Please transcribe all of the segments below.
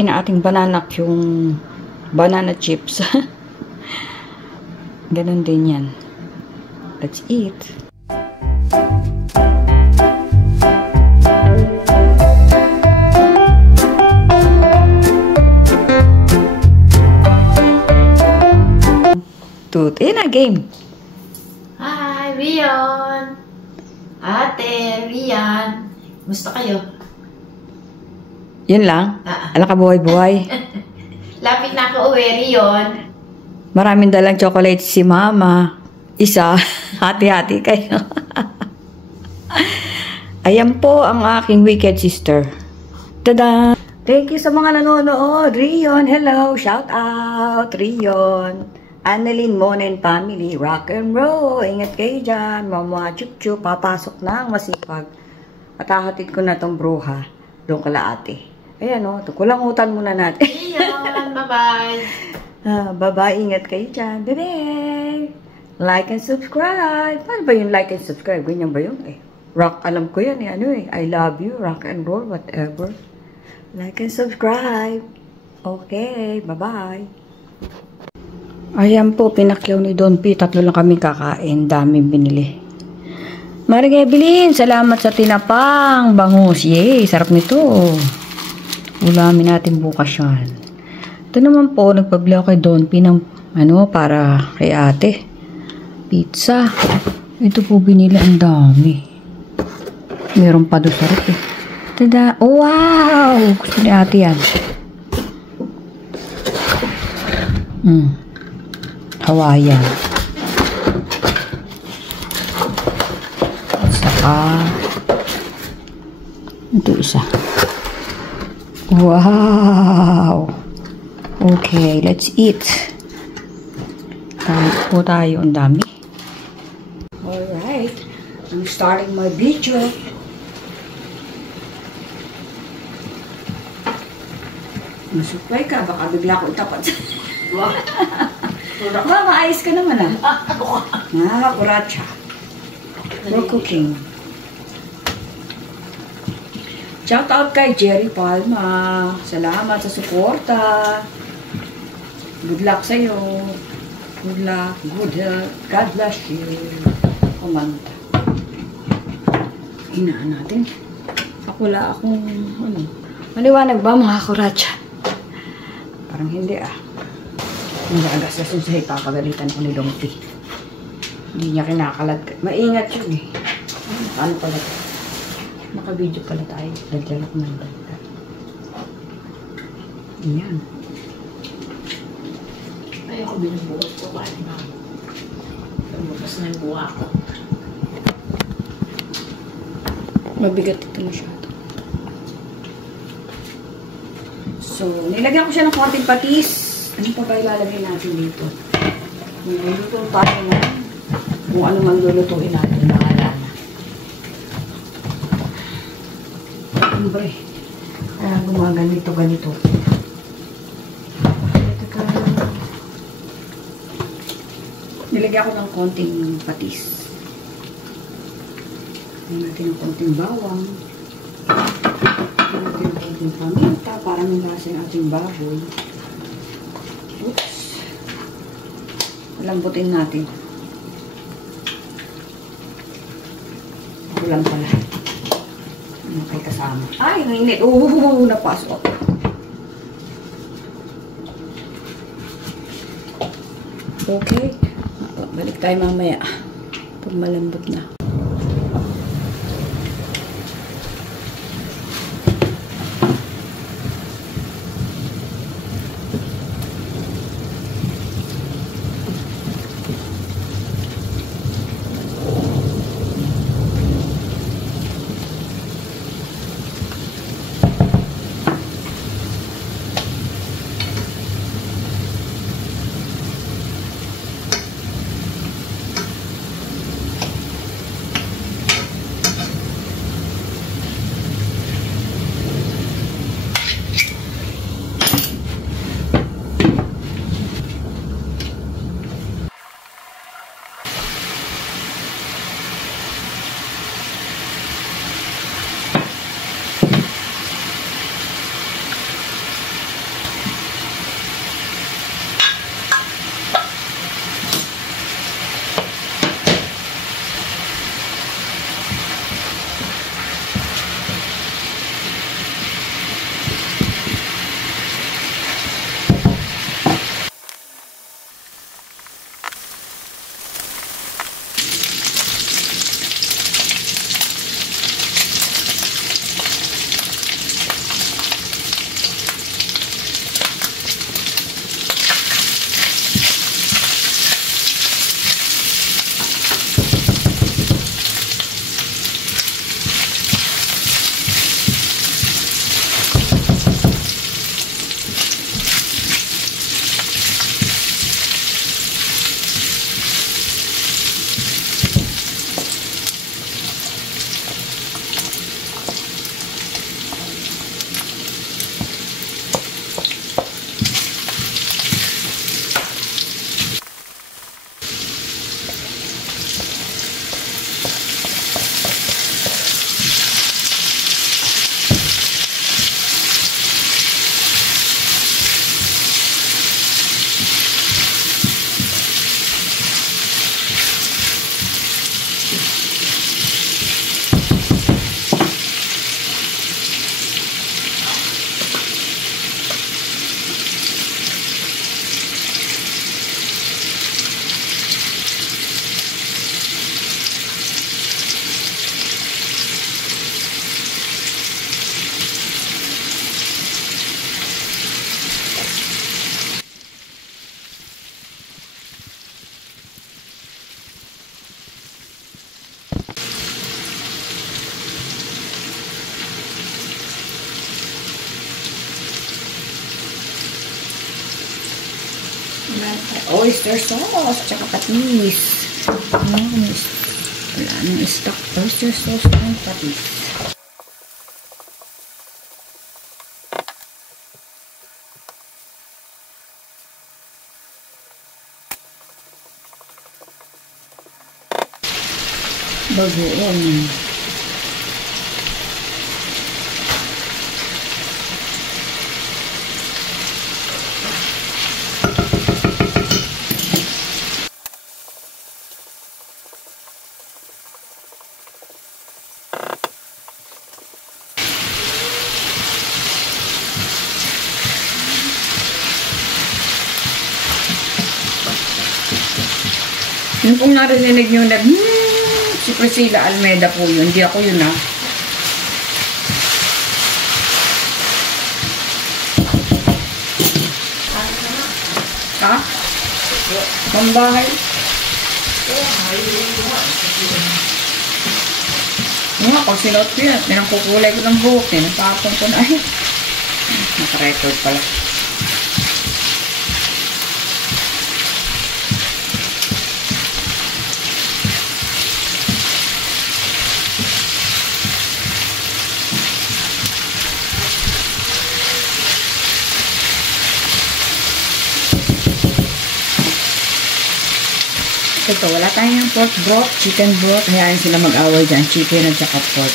Lalagyan na ating banana yung banana chips. Ganun din yan. Let's eat. Tut in a game. Hi, Rion. Ate, Rian. Gusto kayo? Yun lang? Ala ka buhay-buhay. Lapit na ako uwi, Rion. Maraming dalang chocolate si mama. Isa. Hati-hati kayo. Ayan po ang aking wicked sister. Tada! Thank you sa mga nanonood. Rion, hello. Shout out. Rion. Annalyn Monen family, rock and roll. Ingat kayo dyan. Mama chup-chup, papasok na ang masipag. At hahatid ko na tong bruha. Doon kala ate. Ayan o, kulangutan muna natin. Ayan, bye-bye. Bye-bye, ingat kayo dyan. Bye-bye. Like and subscribe. Paano ba yung like and subscribe? Ganyan ba yun? Rock, alam ko yan. Ano I love you, rock and roll, whatever. Like and subscribe. Okay, bye-bye. Ayan po, pinakyaw ni Don P. Tatlo lang kami kakain. Daming binili. Maring Evelyn, salamat sa tinapang. Bangus. Yay, sarap nito. Ulamin natin bukas yan. Ito naman po, nagpabili ako kay Don P ng para kay ate. Pizza. Ito po binili, ang dami. Meron pa doon sa rep eh. Tada! Oh, wow! Gusto ni ate yan. Hawaiian. At saka ito isa. Wow! Okay, let's eat. Tayo po tayo. Ang dami. Alright. I'm starting my video. Masupply ka. Baka bigla ko itapat. Wow! Mama, ayos ka naman kuracha. We're cooking. Shout out kay Jerry Palma. Salamat sa suporta. Good luck sa'yo. Good luck. Good health. God bless you. Kumanta. Hinaan natin. Wala akong maliwanag ba mga kuracha? Parang hindi Nag-agas-asin siya, papagalitan ko ni Dongti. Hindi niya kinakalat. Maingat yun eh. Ano pala ito? Naka-video pala tayo. Dagdala ko ng dagdag. Ayan. Ayoko binubuhat ko kahit na. Bukas na yung buha ko. Mabigat ito masyado. So, nilagyan ko siya ng konting patis. Ano pa ba ilalagay natin dito? Lulutuin tayo na. Kung ano man lulutuin natin, bahala na. Siyempre, kaya gumaganito ganito. Nilagyan ko ng konting patis. Lagyan natin ng konting bawang. Lagyan natin ng konting paminta para nilasa yung ating baboy. Oops. Lambutin natin. Ako lang pala. Ano kay kasama? Ay, ang init. Napasok. Okay. Balik tayo mamaya. Pag malambot na. Oyster sauce, tsaka patis. Wala nang stock. Oyster sauce and patis. Bagoong. Yung pong narinig nyo na, si Priscilla Almeida po yun. Hindi ako yun, ha. Ha? Pambahay? Nga, pag sinot ko yan, pinangkukulay ko ng buhok, napapon ko na. Ay, naka-record pala. Ito, wala tayong pork broth, chicken broth. Hayaan sila mag-away dyan, chicken at saka pork.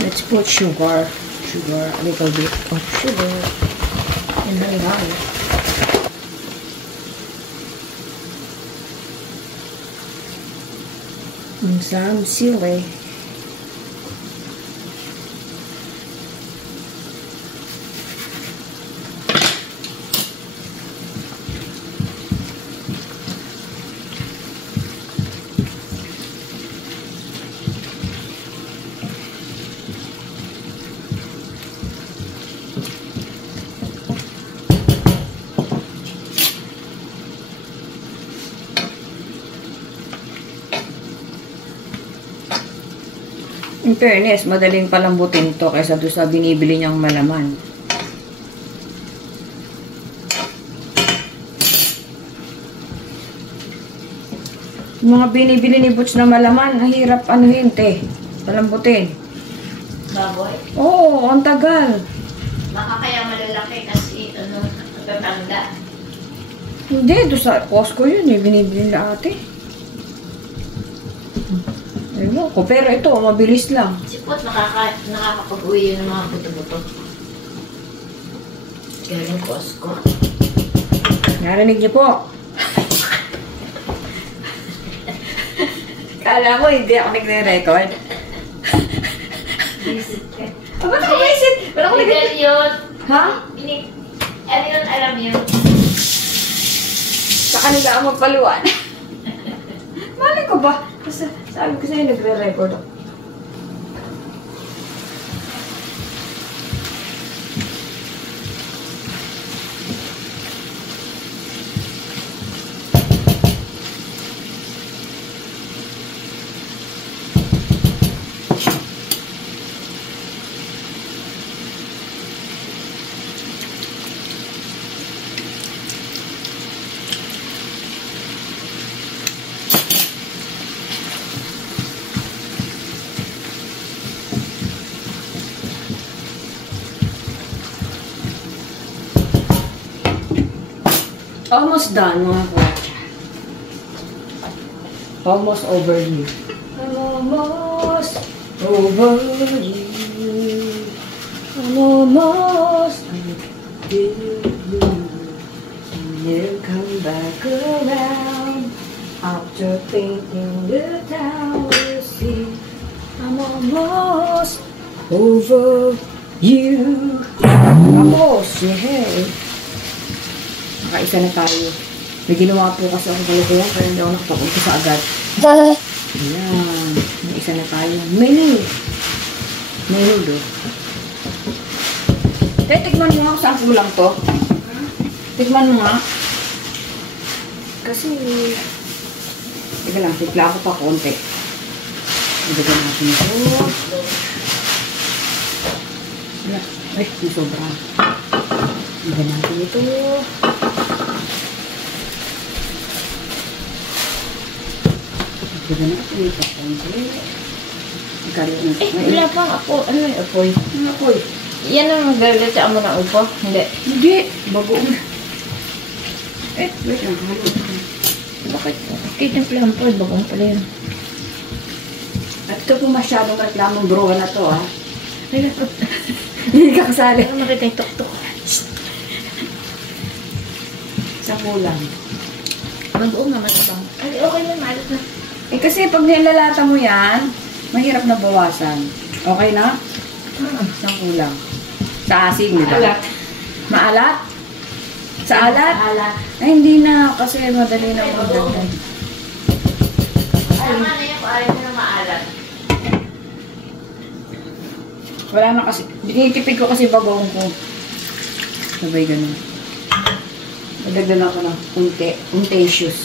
Let's put sugar. A little bit of sugar. And halo-halo. And some sili. In fairness, madaling palambutin to kaysa doon sa binibili niyang malaman. Yung mga binibili ni Butch na malaman, ang hirap anuhin, te. Palambutin. Baboy? Oo, ang tagal. Baka kaya malalaki kasi natatanda. Hindi, doon sa Costco yun eh, binibili na ate. Ayun ko, pero ito, mabilis lang. Sipot, nakakapag-uwi yun ng mga buto-buto. Galing Costco. Narinig niyo po. Kala mo, hindi ako nagre-record. Visit ka. Ba't ako visit? Ba't ako Legal yun. Ha? Ano yun, alam yun. Sa kanila ang magpaluan. Malay ko ba? Kasi sabi ko sa'yo, nagre-record ako. Almost done, mga kuwacha. Almost over you. I'm almost over you. I'm almost with you. You come back around after painting the town. You see, I'm almost over you. Almost, yeah. Nakaisa na tayo. May ginawa po kasi ako kalukuyan kaya hindi ako nakapapunta agad. Ayan. May isa na tayo. Menu. Menu do. Kaya tikman mo nga kung saan kulang to. Tikman mo nga. Kasi, teka lang, tikla ako pa konti. Ibigay natin ito. Ay, may sobra. Ibigay natin ito. Ibigay natin ito. Wala pa ako. Ano yung apoy? Ano apoy? Yan ang maglalatsaan mo ng upo? Hindi. Hindi. Bagoong. Wait lang. Bakit? Titimplahan po. Bagoong pala yun. At ito po masyadong reklamong broga na to, ha? Hindi ka kasali. Ano makita yung tok-tok? Sa kulang. Bagoong naman ito. Ay, okay na. Maalat na. Eh kasi pag nilalata mo yan, mahirap na bawasan. Okay na? Sa kulang. Sa asin, di ba? Maalat. Maalat? Sa alat? Maalat. Ay, hindi na. Kasi madali na magdagdag. Tama na yung ayaw mo na maalat. Wala na kasi. Dinitipid ko kasi bagoong ko. Sabay ganun. Madagdagan ako ng unti. Untatious.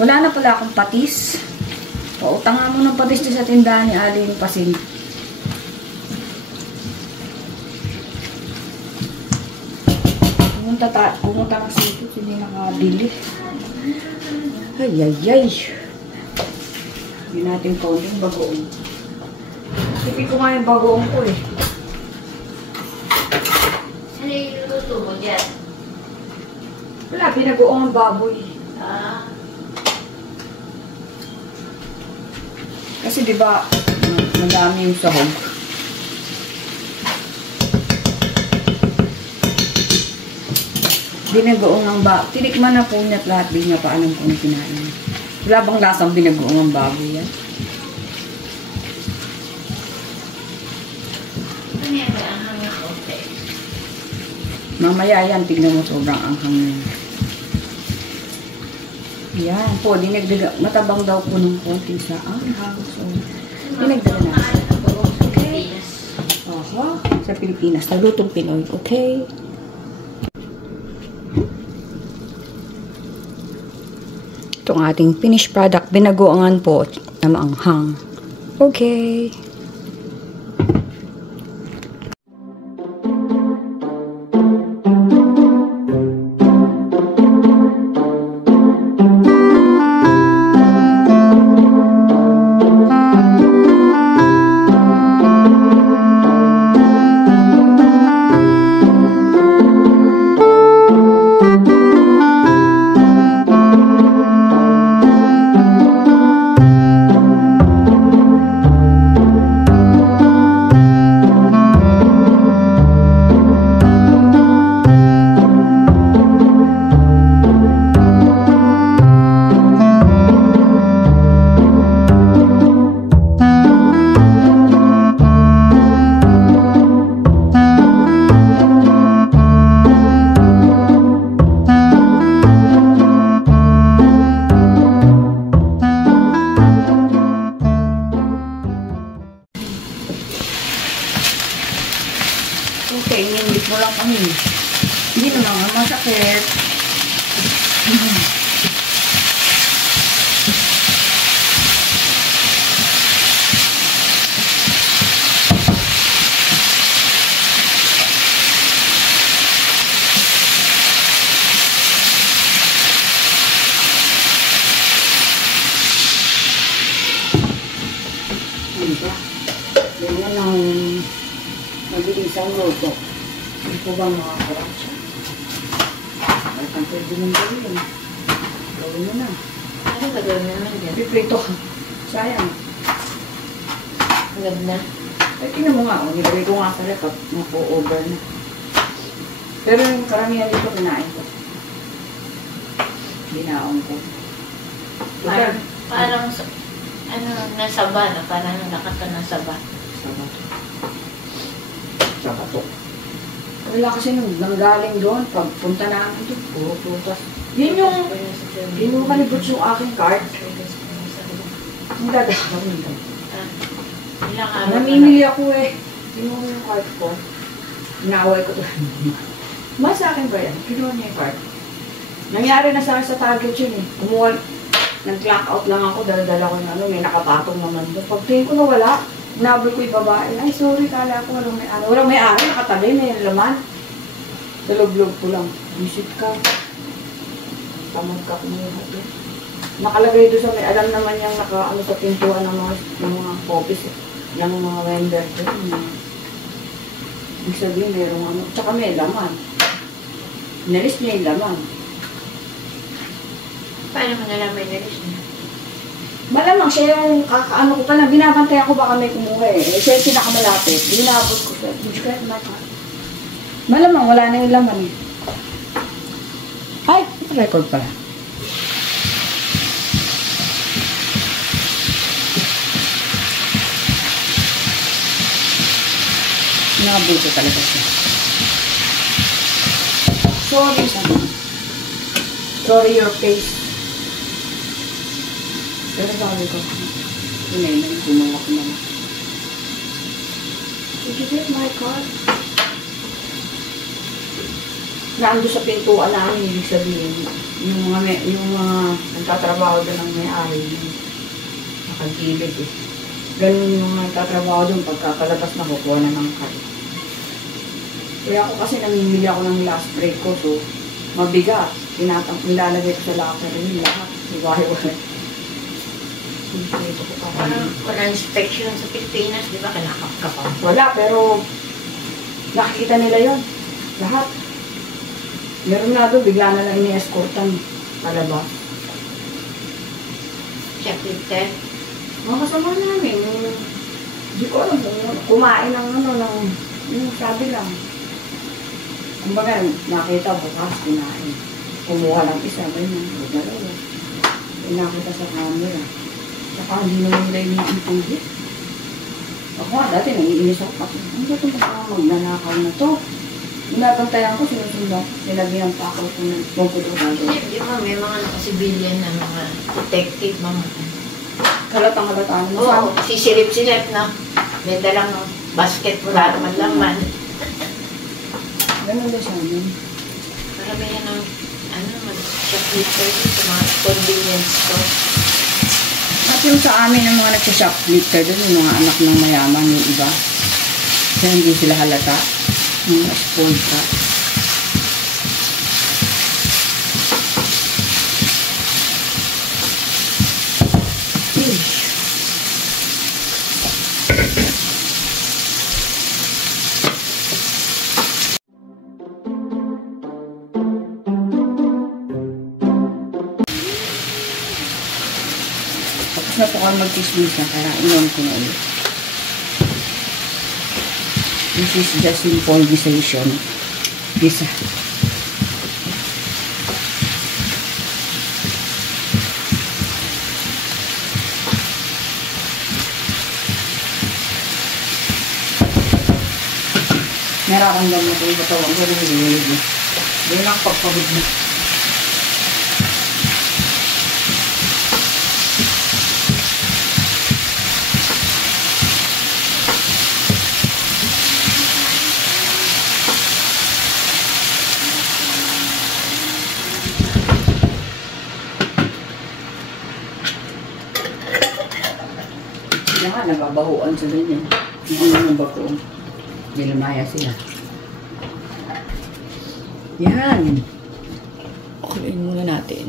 Wala na pala akong patis. Pautangan mo ng patis sa tindahan ni Aling Pasin. Pumunta ng sipot, hindi nakabili. Ay. Hindi natin kaunting bagoong. Tipid ko nga yung bagoong ko eh. Ano yung luto mo dyan? Wala, pinagoong ang baboy. Kasi di ba madami yung sahog. Binagoong ang baboy. Tinikman na po niya at lahat. Di niya pa alam kung kinain. Wala bang lasang binagoong ang baboy yan? Ano yan ba ang hanggang konti? Mamaya yan, tignan mo sobrang anghang yan. Yan po, matabang daw po ng konti sa anghang. So, dinagdagan na. Okay. Oho, sa Pilipinas. Nalutong Pinoy. Okay. Itong ating finished product, binagoangan po na maanghang. Okay. Okay, hindi mo lang kami. Hindi naman masakit. Diba? Ganyan ang Mabilis ang luto. Hindi po bang makakurang siya? Ay, ang pwede mong gawin. Gawin mo na. Ano ba gawin naman dyan? Piprito ka. Sayang. Agad na. Ay, tingnan mo nga. Nilagay ko nga sa rep at napo-over na. Pero yung karamihan dito kinain ko. Binaon ko. Parang ano, nasaba na. Parang nakata nasaba. Sa bato. Wala kasi nung nanggaling doon, pagpunta namin doon, puro putas. Yun yung kalibot yung aking card. Ang dadakaw nito. Ilang araw Namimili ako eh. Kinuha yung card ko. Inaway ko doon. Mas sa akin ba yan? Kinuha niya yung card. Nangyari na sa akin sa Target yun eh. Kumuha, nag-clock out lang ako, dala-dala ko yung ano, may nakapatong naman doon. Pagtingin ko na wala, nabol ko yung babae. Ay, sorry, kala ko walang may-ari. Walang may-ari, nakatabi na yung laman. Sa loob-loob ko lang. Visit ka. Tamad ka kumuha doon. Nakalagay doon sa may, alam naman yung naka, ano, sa pintuan ng mga office, ng mga vendor doon. Ibig sabihin, mayroong ano, tsaka may laman. Inalis niya yung laman. Paano mo nalaman na rin niya? Malamang siya yung kakaano ko pa lang, binabantay ako baka may kumuha eh. Siya yung pinakamalapit. Binabot ko siya. Did you get my card? Malamang wala na yung laman eh. Ay, record pala. Nabot ko talaga siya. Sorry, sana. Sorry your face. Pero sabi ko, yun ay gumawa ko naman. Did you get my card? Naando sa pintuan namin, ibig sabihin, yung mga nagtatrabaho doon ng may-ari, nakagilid eh. Ganun yung nagtatrabaho doon, pagkakalabas na kukuha na ng card. Kaya ako kasi namimili ako ng last break ko, so mabigat. Nilalagay ko sa locker rin lahat. Iwahe-wahe. Parang wala inspection sa Pilipinas, di ba? Kinakap-kapang. Wala, pero nakikita nila yon lahat. Meron na doon, bigla na lang ini-escortan palabas. Shoplifter. Mga kasama namin, hindi ko alam kung kumain ng ano, yung sabi lang. Kumbaga, nakita bukas, kumain. Kumuha lang isa, ganyan, o dalawa. Nakita sa camera. Saka hindi naman nila yung impungit. Ako nga, dati nangiinis ako kasi, ano ba itong magnanakaw na to? Binabantayan ko, sinusundan. Nilabihan pa ako kung nagpupulong Di ba may mga civilian na mga detective, mga kalatang-kalataan mo. oo, sisirip-sirip na may dalang basket wala naman laman. Ganun ba siya yun? Marami yan ang mag-shoplifter sa mga convenience store. At yung sa amin, ang mga nagsashoplifter doon, yung mga anak ng mayaman, yung iba. Kaya hindi sila halata. Yung spoiled ka. Tapos na po kami mag-tismis na, kaya inom ko na ulit. This is just improvisation. Bisa. Nararamdam mo ko yung katawan ko rin yung doon lang pagpagod mo. Sila nga, nababahuan sa ganyan. Yung ano ng bago. Nilamaya sila. Yan. Kuliin muna natin.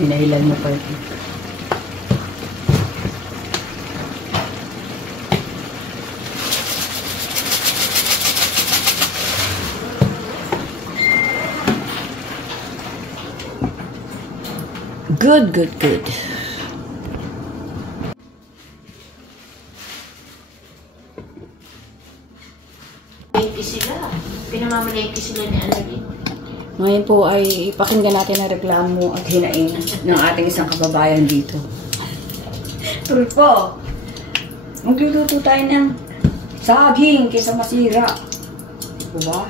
Inailan mo pa ito. Good, good, good. Malengke sila. Pinamamalengke sila ni Annalyn. Ngayon po ay ipakinggan natin ang reklamo at hinaing ng ating isang kababayan dito. Tulpo, magluluto tayo ng saging kaysa masira. Diba?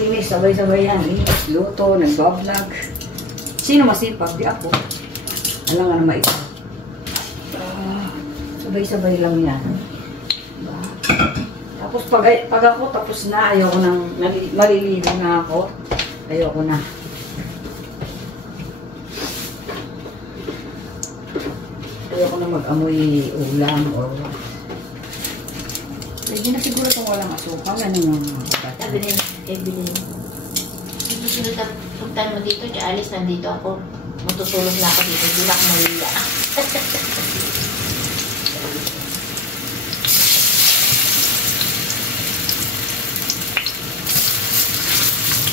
Linis, sabay-sabay yan. Linis, luto, nagbablog. Sino masipag? Di ako. Alam nga naman ito. Sabay-sabay lang yan. Diba? Tapos pag ako tapos na, ayoko nang maliligo na ako. Ayoko na. Ayoko na mag-amoy ulam or what. Pwede na siguro itong walang asukal. Ano mga Sabi niya, kay Bilin. Susunod na puntan mo dito, kaya alis nandito ako. Matutulog na ako dito, di na ako maliya.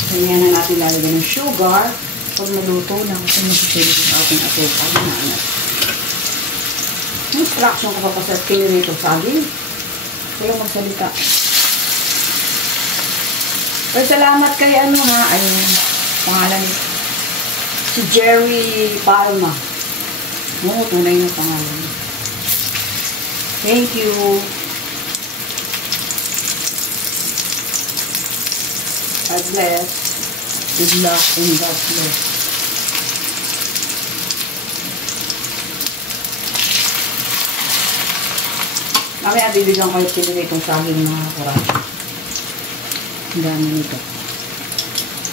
Ganyan na natin lalagyan ng sugar. Pag naluto na, kasi nasisilip yung ating asukal na anat. Instruction ko pa sa kinirito saging. Kaya magsalita. Pero salamat kay ano ha, ay pangalan ni si Jerry Palma. Oo, tunay na pangalan. Thank you. God bless. Good luck and God bless. Mamaya bibigyan ko yung sinilitong saging mga kurata. Ang dami nito.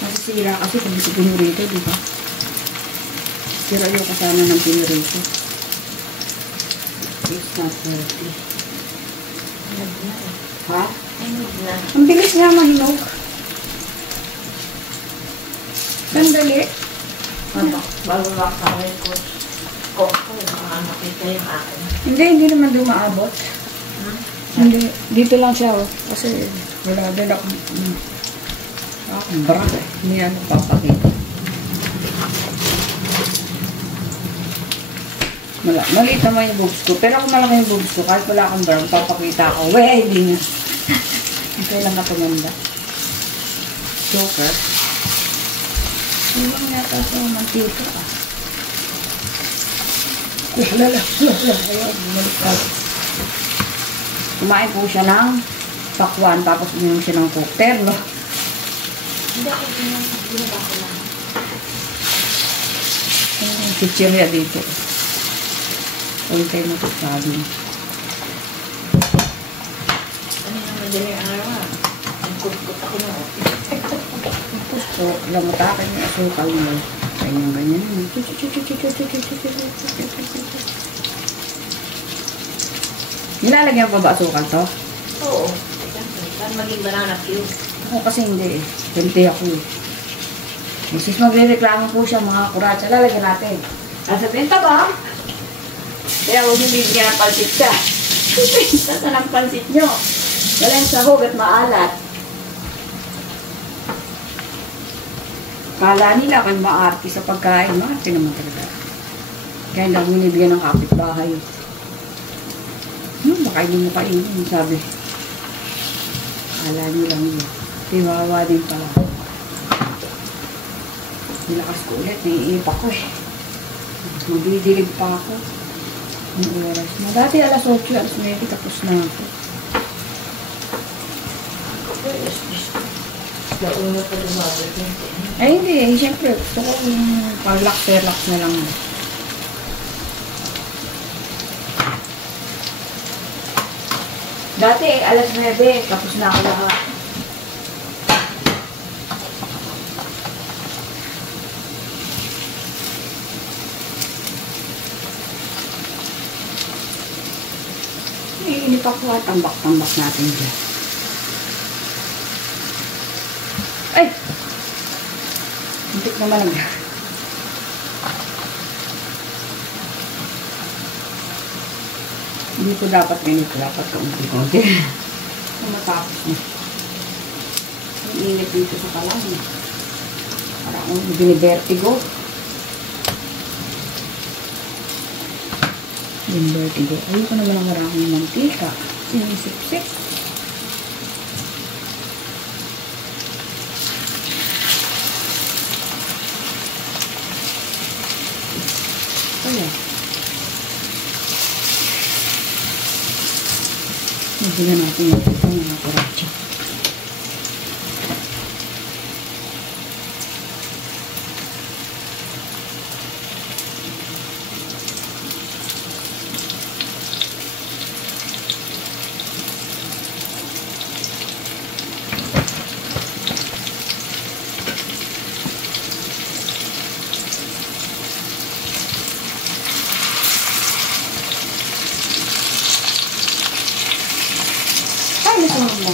Masisira kasi kung ito pinurito, di ba? Sira yung kasama ng pinurito. It's not healthy. Ha? Ang bilis nga mahinog. Sandali. Ano? Bago makakawin ko baka makita yung akin. Hindi naman dumaabot. Hindi, dito lang siya, oh. Kasi wala din akong bra, eh. Hindi yan papakita. Maliit naman yung boobs ko. Pero kung malaki yung boobs ko, kahit wala akong bra, papakita ako. Weh, hindi nga. Ito lang ako ganda. Joker. Hindi lang yata sa mantika, ah. Lala. Ayun, bumalik ka. Kumain po siya ng pakwan, tapos uminom siya ng cocktail, no? Hindi ako ginaba ko lang. Chichirya dito. Huwag kayo matusabi. Ano yung madaling araw ah? Nagkukot ako na ako. So, lamatakan yung asukal mo. Ganyan. Nilalagyan pa ba asukal to? Oo. Saan maging banana cube? Ako kasi hindi eh. Healthy ako eh. Misis magre-reklamo po siya mga kuratsa. Lalagyan natin. Sasabihin ka ba? Kaya huwag yung bibigyan ng pansit ka. Saan ang pansit nyo? Wala yung sahog at maalat. Kala nila kung maarte sa pagkain. Maarte naman talaga. Kaya lang binibigyan ng kapitbahay. Baka hindi mo kainin, sabi. Kala nila yun. Tiwawa din pala. Nilakas ko ulit, naiipa ko eh. Magdidilig pa ako. Ang oras na. Dati alas 8, alas 9, tapos na ako. Nauna pa lumabot yun. Ay hindi, siyempre gusto ko yung pang-relax na lang. Dati alas 9, tapos na ako lahat. Iinip ako at tambak-tambak natin dyan. Ay! Muntik na malag. Hindi ko dapat ganito. Dapat kaunti-kaunti. Matapos na. Ang init dito sa kalan. Para akong binivertigo. Binivertigo. Ayoko naman ang maraming mantika. Sinisip-sip. Ayan. Nagbigan natin yung ito mga kuracho. Ay, nasunog na.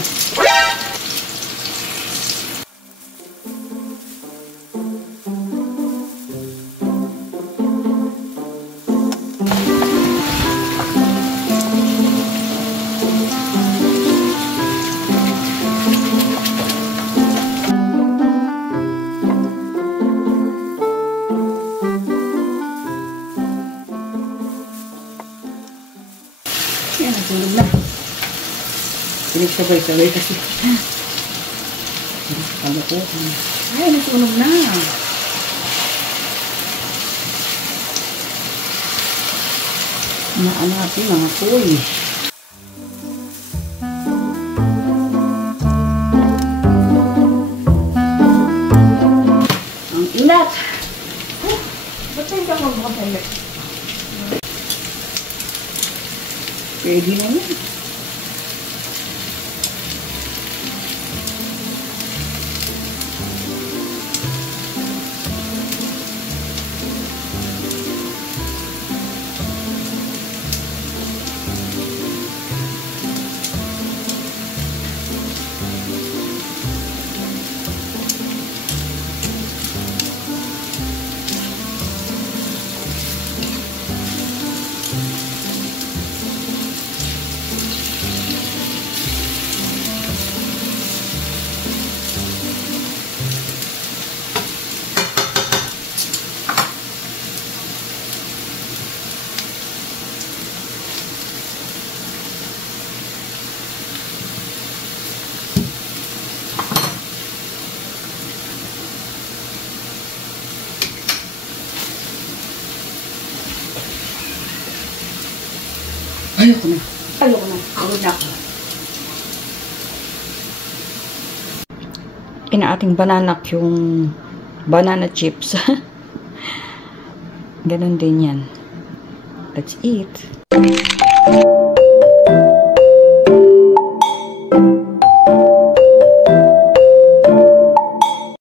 Yan, nasunog na. Pinagsabay-sabay kasi. Kalukuhan. Ay, nasunog na. Ano natin, mga kuy. Ang inat. Ba't tayo ka magpapayag? Pwede na yan. Ayoko na. Ayoko na. Ayoko na ako. Inaating bananak yung banana chips. Ganon din yan. Let's eat.